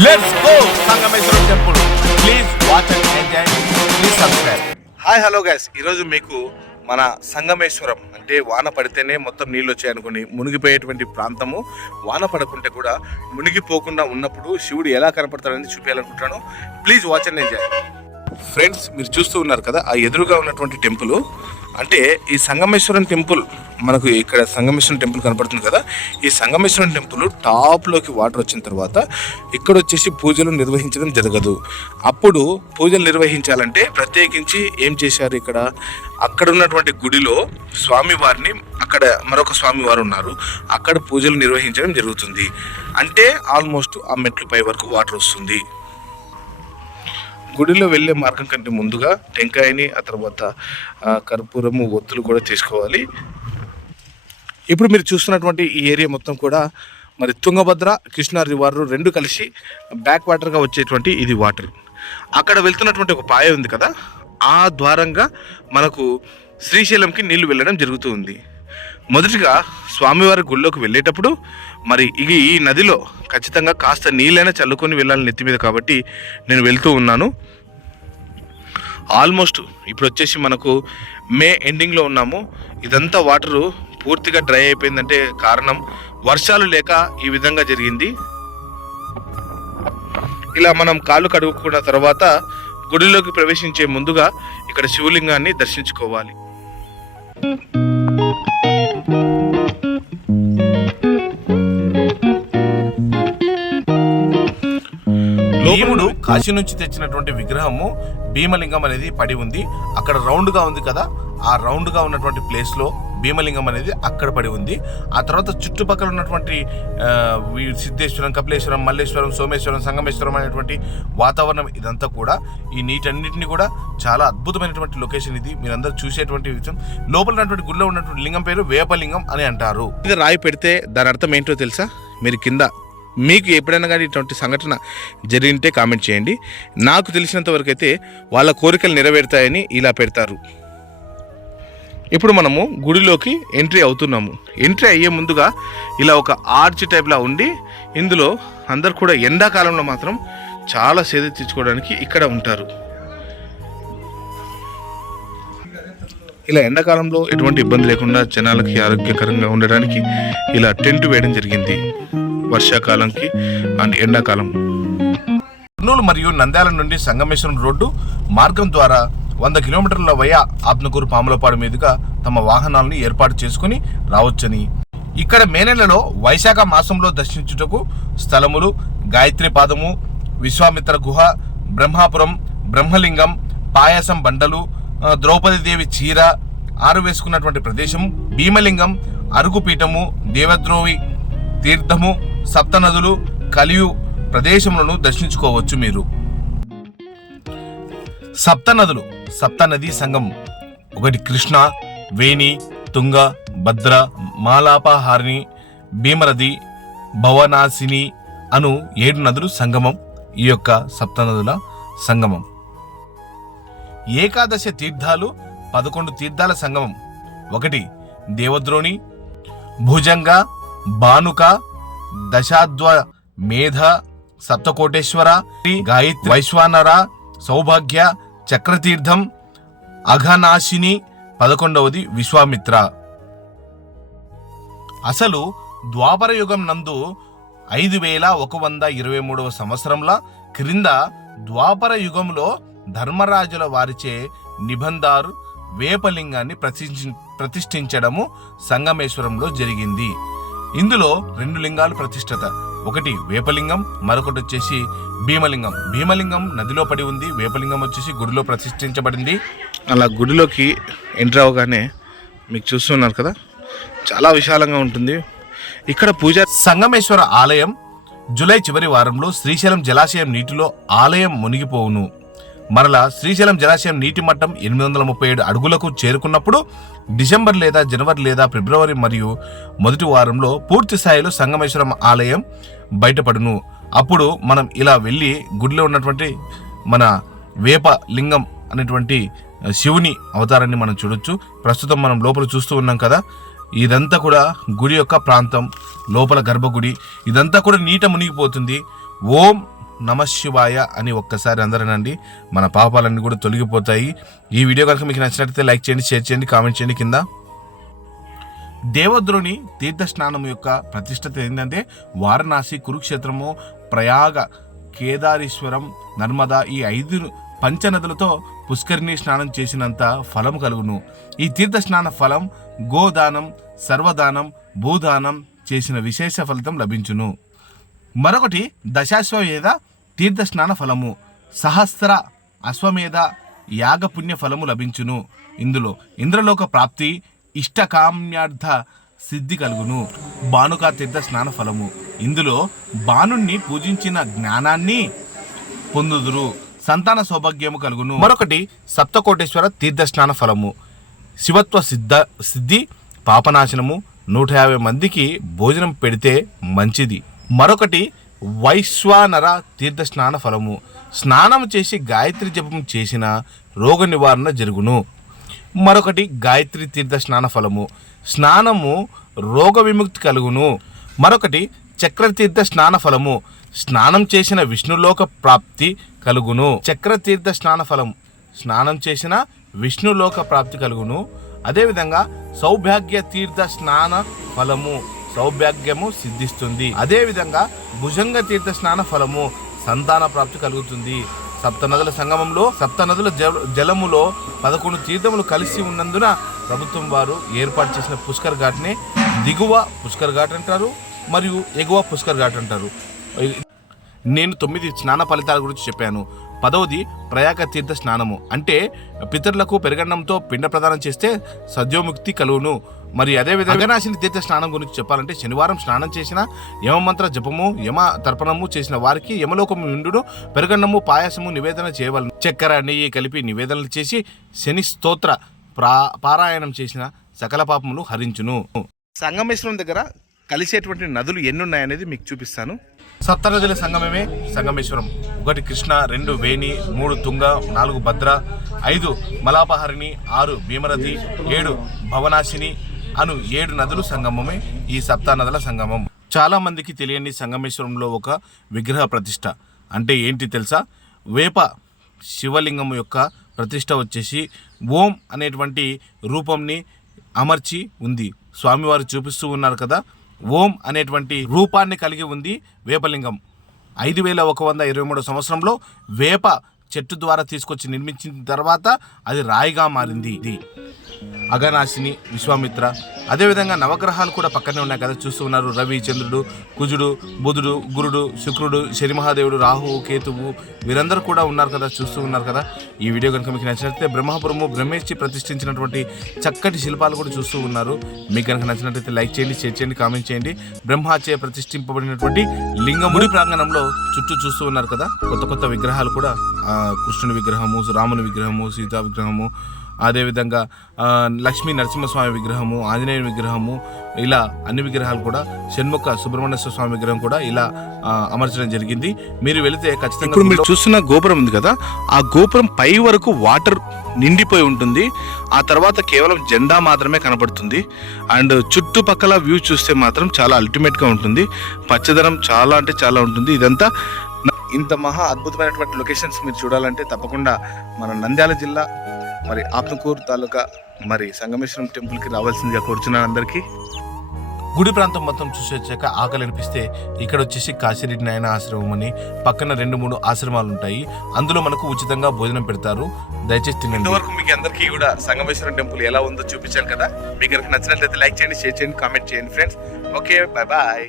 Let's go Sangameswaram temple. Please watch and enjoy please subscribe hi hello guys ఈరోజు మీకు మన సంగమేశ్వరం అంటే వాన పడితేనే మొత్తం నీళ్ళు వచ్చాయి అనుకుని మునిగిపోయేటువంటి ప్రాంతము. వాన పడకుంటే కూడా మునిగిపోకుండా ఉన్నప్పుడు శివుడు ఎలా కనపడతాడని చూపించాలనుకుంటున్నాను please watch and enjoy friends మీరు చూస్తూ ఉన్నారు కదా ఆ ఎదురుగా ఉన్నటువంటి టెంపుల్. అంటే ఈ సంగమేశ్వరం టెంపుల్ మనకు ఇక్కడ సంగమేశ్వరం టెంపుల్ కనపడుతుంది కదా ఈ సంగమేశ్వరం టెంపుల్ టాప్లోకి వాటర్ వచ్చిన తర్వాత ఇక్కడ వచ్చేసి పూజలు నిర్వహించడం జరగదు. అప్పుడు పూజలు నిర్వహించాలంటే ప్రత్యేకించి ఏం చేశారు ఇక్కడ? అక్కడ ఉన్నటువంటి గుడిలో స్వామివారిని అక్కడ మరొక స్వామివారు ఉన్నారు. అక్కడ పూజలు నిర్వహించడం జరుగుతుంది. అంటే ఆల్మోస్ట్ ఆ మెట్లు పై వరకు వాటర్ వస్తుంది. గుడిలో వెళ్ళే మార్గం కంటే ముందుగా టెంకాయని ఆ తర్వాత కర్పూరము ఒత్తులు కూడా తీసుకోవాలి. ఇప్పుడు మీరు చూస్తున్నటువంటి ఈ ఏరియా మొత్తం కూడా మరి తుంగభద్ర కృష్ణా రివర్ రెండు కలిసి బ్యాక్ వాటర్గా వచ్చేటువంటి ఇది వాటర్. అక్కడ వెళ్తున్నటువంటి ఒక పాయ ఉంది కదా ఆ ద్వారంగా మనకు శ్రీశైలంకి నీళ్ళు వెళ్ళడం జరుగుతూ ఉంది. మొదటిగా స్వామివారి గుళ్ళోకి వెళ్ళేటప్పుడు మరి ఇది ఈ నదిలో ఖచ్చితంగా కాస్త నీళ్ళైనా చల్లుకొని వెళ్ళాలి నెత్తి మీద కాబట్టి నేను వెళ్తూ ఉన్నాను. ఆల్మోస్ట్ ఇప్పుడు వచ్చేసి మనకు మే ఎండింగ్లో ఉన్నాము. ఇదంతా వాటరు పూర్తిగా డ్రై అయిపోయిందంటే కారణం వర్షాలు లేక ఈ విధంగా జరిగింది. ఇలా మనం కాళ్ళు కడుక్కున్న తర్వాత గుడిలోకి ప్రవేశించే ముందుగా ఇక్కడ శివలింగాన్ని దర్శించుకోవాలి. భీముడు కాశీ నుంచి తెచ్చినటువంటి విగ్రహము భీమలింగం అనేది పడి ఉంది. అక్కడ రౌండ్గా ఉంది కదా ఆ రౌండ్గా ఉన్నటువంటి ప్లేస్లో భీమలింగం అనేది అక్కడ పడి ఉంది. ఆ తర్వాత చుట్టుపక్కల ఉన్నటువంటి వీ- సిద్ధేశ్వరం కపిలేశ్వరం మల్లేశ్వరం సోమేశ్వరం సంగమేశ్వరం అనేటువంటి వాతావరణం ఇదంతా కూడా ఈ నీటన్నిటిని కూడా చాలా అద్భుతమైనటువంటి లొకేషన్ ఇది. మీరందరూ చూసేటువంటి విషయం లోపల ఉన్నటువంటి గుడిలో ఉన్నటువంటి లింగం పేరు వేపలింగం అని అంటారు. ఇది రాయి పెడితే దాని అర్థం ఏంటో తెలుసా? మీరు కింద మీకు ఎప్పుడైనా కానీ ఇటువంటి సంఘటన జరిగింటే కామెంట్ చేయండి. నాకు తెలిసినంత వరకు అయితే వాళ్ళ కోరికలు నెరవేరుతాయని ఇలా పెడతారు. ఇప్పుడు మనము గుడిలోకి ఎంట్రీ అవుతున్నాము. ఎంట్రీ అయ్యే ముందుగా ఇలా ఒక ఆర్చ్ టైప్లా ఉండి ఇందులో అందరు కూడా ఎండాకాలంలో మాత్రం చాలా సేద తెచ్చుకోవడానికి ఇక్కడ ఉంటారు. ఇలా ఎండాకాలంలో ఎటువంటి ఇబ్బంది లేకుండా జనాలకి ఆరోగ్యకరంగా ఉండడానికి ఇలా టెంట్ వేయడం జరిగింది. వర్షాకాలంకి అండ్ ఎండాకాలం. కర్నూలు మరియు నంద్యాల నుండి సంగమేశ్వరం రోడ్డు మార్గం ద్వారా వంద కిలోమీటర్ల వయా ఆత్మకూరు పాములపాడు మీదుగా తమ వాహనాలను ఏర్పాటు చేసుకుని రావచ్చని. ఇక్కడ మే నెలలో వైశాఖ మాసంలో దర్శించుటకు స్థలములు గాయత్రి పాదము విశ్వామిత్ర గుహ బ్రహ్మాపురం బ్రహ్మలింగం పాయాసం బండలు ద్రౌపది దేవి చీర ఆరు వేసుకున్నటువంటి ప్రదేశం భీమలింగం అరుగుపీఠము దేవద్రోవి తీర్థము సప్తనదులు కలియు ప్రదేశములను దర్శించుకోవచ్చు మీరు. సప్తనదులు సప్తనది సంగం ఒకటి కృష్ణ వేణి తుంగ భద్ర మాలాపహారిణి భీమరది భవనాశిని అను ఏడు నదులు సంగమం ఈ యొక్క సప్తనదుల సంగమం. ఏకాదశ తీర్థాలు పదకొండు తీర్థాల సంగమం. ఒకటి దేవద్రోణి భుజంగ భానుక దశాద్వ మేధ సప్తకోటేశ్వర గాయత్రి వైశ్వానర సౌభాగ్య చక్రతీర్థం అఘనాశిని పదకొండవది విశ్వామిత్ర. అసలు ద్వాపర యుగం నందు ఐదు వేల ఒక వంద ఇరవై మూడవ సంవత్సరంల క్రింద ద్వాపర యుగంలో ధర్మరాజుల వారిచే నిబంధారు వేపలింగాన్ని ప్రతిష్ఠి ప్రతిష్ఠించడము సంగమేశ్వరంలో జరిగింది. ఇందులో రెండు లింగాలు ప్రతిష్ఠత ఒకటి వేపలింగం మరొకటి వచ్చేసి భీమలింగం. భీమలింగం నదిలో పడి ఉంది వేపలింగం వచ్చేసి గుడిలో ప్రతిష్ఠించబడింది. అలా గుడిలోకి ఎంటర్ అవగానే మీకు చూస్తున్నారు కదా చాలా విశాలంగా ఉంటుంది. ఇక్కడ పూజ సంగమేశ్వర ఆలయం జూలై చివరి వారంలో శ్రీశైలం జలాశయం నీటిలో ఆలయం మునిగిపోవును. మరలా శ్రీశైలం జలాశయం నీటి మట్టం ఎనిమిది వందల ముప్పై ఏడు అడుగులకు చేరుకున్నప్పుడు డిసెంబర్ లేదా జనవరి లేదా ఫిబ్రవరి మరియు మొదటి వారంలో పూర్తి స్థాయిలో సంగమేశ్వరం ఆలయం బయటపడును. అప్పుడు మనం ఇలా వెళ్ళి గుడిలో ఉన్నటువంటి మన వేప లింగం అనేటువంటి శివుని అవతారాన్ని మనం చూడొచ్చు. ప్రస్తుతం మనం లోపల చూస్తూ ఉన్నాం కదా. ఇదంతా కూడా గుడి యొక్క ప్రాంతం లోపల గర్భగుడి. ఇదంతా కూడా నీట మునిగిపోతుంది. ఓం నమశివాయ అని ఒక్కసారి అందరనండి. మన పాపాలన్నీ కూడా తొలగిపోతాయి. ఈ వీడియో కనుక మీకు నచ్చినట్లయితే లైక్ చేయండి షేర్ చేయండి కామెంట్ చేయండి కింద. దేవద్రుని తీర్థ స్నానం యొక్క ప్రతిష్టత ఏంటంటే వారణాసి కురుక్షేత్రము ప్రయాగ కేదారేశ్వరం నర్మదా ఈ ఐదు పంచనదులతో పుష్కరిణి స్నానం చేసినంత ఫలం కలుగును. ఈ తీర్థ స్నాన ఫలం గోదానం సర్వదానం భూదానం చేసిన విశేష ఫలితం లభించును. మరొకటి దశాశ్వమేధ తీర్థ స్నాన ఫలము. సహస్ర అశ్వమేధ యాగపుణ్య ఫలము లభించును. ఇందులో ఇంద్రలోక ప్రాప్తి ఇష్టకామ్యార్థ సిద్ధి కలుగును. బానుకా తీర్థ స్నాన ఫలము. ఇందులో బాణుణ్ణి పూజించిన జ్ఞానాన్ని పొందుదురు. సంతాన సౌభాగ్యము కలుగును. మరొకటి సప్తకోటేశ్వర తీర్థ స్నాన ఫలము. శివత్వ సిద్ధ సిద్ధి పాపనాశనము. నూట యాభై మందికి భోజనం పెడితే మంచిది. మరొకటి వైశ్వానర తీర్థ స్నాన ఫలము. స్నానం చేసి గాయత్రి జపం చేసిన రోగ నివారణ జరుగును. మరొకటి గాయత్రి తీర్థ స్నాన ఫలము. స్నానము రోగ విముక్తి కలుగును. మరొకటి చక్రతీర్థ స్నాన ఫలము. స్నానం చేసిన విష్ణులోక ప్రాప్తి కలుగును. చక్రతీర్థ స్నాన ఫలం. స్నానం చేసిన విష్ణులోక ప్రాప్తి కలుగును. అదేవిధంగా సౌభాగ్య తీర్థ స్నాన ఫలము. సౌభాగ్యము సిద్ధిస్తుంది. అదేవిధంగా భుజంగ తీర్థ స్నాన ఫలము సంతాన ప్రాప్తి కలుగుతుంది. సప్త నదుల సంగమంలో సప్త నదుల జలములో పదకొండు తీర్థములు కలిసి ఉన్నందున ప్రభుత్వం వారు ఏర్పాటు చేసిన పుష్కర్ ఘాట్ని దిగువ పుష్కర్ ఘాట్ అంటారు మరియు ఎగువ పుష్కర్ ఘాట్ అంటారు. నేను తొమ్మిది స్నాన ఫలితాల గురించి చెప్పాను. పదవది ప్రయాగ తీర్థ స్నానము. అంటే పితరులకు పెరగన్నంతో పిండ ప్రదానం చేస్తే సద్యోముక్తి కలుగును. మరి అదే విధంగా అఘనాశిని తీర్థ స్నానం గురించి చెప్పాలంటే శనివారం స్నానం చేసిన యమమంత్ర జపము యమ తర్పణము చేసిన వారికి యమలోకము నిండును పెరగన్నము పాయసము నివేదన చేయవలను. చక్కెర నెయ్యి కలిపి నివేదనలు చేసి శని స్తోత్ర ప్రా పారాయణం చేసిన సకల పాపములు హరించును. సంగమేశ్వరం దగ్గర కలిసేటువంటి నదులు ఎన్ని ఉన్నాయనేది మీకు చూపిస్తాను. సప్త నదుల సంగమమే సంగమేశ్వరం. ఒకటి కృష్ణ రెండు వేణి మూడు తుంగ నాలుగు భద్ర ఐదు మలాపహరిణి ఆరు భీమరథి ఏడు భవనాశిని అను ఏడు నదులు సంగమమే ఈ సప్తా నదుల సంగమం. చాలా మందికి తెలియని సంగమేశ్వరంలో ఒక విగ్రహ ప్రతిష్ట. అంటే ఏంటి తెలుసా? వేప శివలింగం యొక్క ప్రతిష్ట వచ్చేసి ఓం అనేటువంటి రూపంని అమర్చి ఉంది. స్వామివారు చూపిస్తూ ఉన్నారు కదా? ఓం అనేటువంటి రూపాన్ని కలిగి ఉంది వేపలింగం. ఐదు వేల ఒక వంద ఇరవై మూడు సంవత్సరంలో వేప చెట్టు ద్వారా తీసుకొచ్చి నిర్మించిన తర్వాత అది రాయిగా మారింది. ఇది అగనాశిని విశ్వామిత్ర. అదేవిధంగా నవగ్రహాలు కూడా పక్కనే ఉన్నాయి కదా చూస్తూ ఉన్నారు. రవి చంద్రుడు కుజుడు బుధుడు గురుడు శుక్రుడు శని మహాదేవుడు రాహువు కేతువు వీరందరూ కూడా ఉన్నారు కదా చూస్తూ ఉన్నారు కదా. ఈ వీడియో కనుక మీకు నచ్చినట్లయితే బ్రహ్మపురము బ్రహ్మేచ్చి ప్రతిష్ఠించినటువంటి చక్కటి శిల్పాలు కూడా చూస్తూ ఉన్నారు. మీకు కనుక నచ్చినట్లయితే లైక్ చేయండి షేర్ చేయండి కామెంట్ చేయండి. బ్రహ్మాచే ప్రతిష్ఠింపబడినటువంటి లింగముడి ప్రాంగణంలో చుట్టూ చూస్తూ ఉన్నారు కదా. కొత్త కొత్త విగ్రహాలు కూడా కృష్ణుని విగ్రహము రాముని విగ్రహము సీతా విగ్రహము అదేవిధంగా లక్ష్మీ నరసింహస్వామి విగ్రహము ఆంజనేయుని విగ్రహము ఇలా అన్ని విగ్రహాలు కూడా షణ్ముఖ సుబ్రహ్మణ్య స్వామి విగ్రహం కూడా ఇలా అమర్చడం జరిగింది. మీరు వెళితే ఖచ్చితంగా ఇప్పుడు మీరు చూస్తున్న గోపురం ఉంది కదా ఆ గోపురం పై వరకు వాటర్ నిండిపోయి ఉంటుంది. ఆ తర్వాత కేవలం జెండా మాత్రమే కనబడుతుంది అండ్ చుట్టుపక్కల వ్యూ చూస్తే మాత్రం చాలా అల్టిమేట్గా ఉంటుంది. పచ్చదనం చాలా అంటే చాలా ఉంటుంది. ఇదంతా ఇంత మహా అద్భుతమైనటువంటి లొకేషన్స్ మీరు చూడాలంటే తప్పకుండా మన నంద్యాల జిల్లా మరి ఆత్మకూరు తాలూకా మరి సంగమేశ్వరం టెంపుల్కి రావాల్సిందిగా కోరుచున్నాను అందరికీ. గుడి ప్రాంతం మొత్తం చూసి వచ్చాక ఆకలి అనిపిస్తే ఇక్కడ వచ్చేసి కాశీరెడ్డి నాయన ఆశ్రమం అని పక్కన రెండు మూడు ఆశ్రమాలు ఉంటాయి అందులో మనకు ఉచితంగా భోజనం పెడతారు. దయచేసి తినండి. ఇంతవరకు మీకు అందరికీ కూడా సంగమేశ్వరం టెంపుల్ ఎలా ఉందో చూపించాను కదా. మీకు నచ్చినట్లయితే లైక్ చేయండి షేర్ చేయండి కామెంట్ చేయండి ఫ్రెండ్స్. Okay bye bye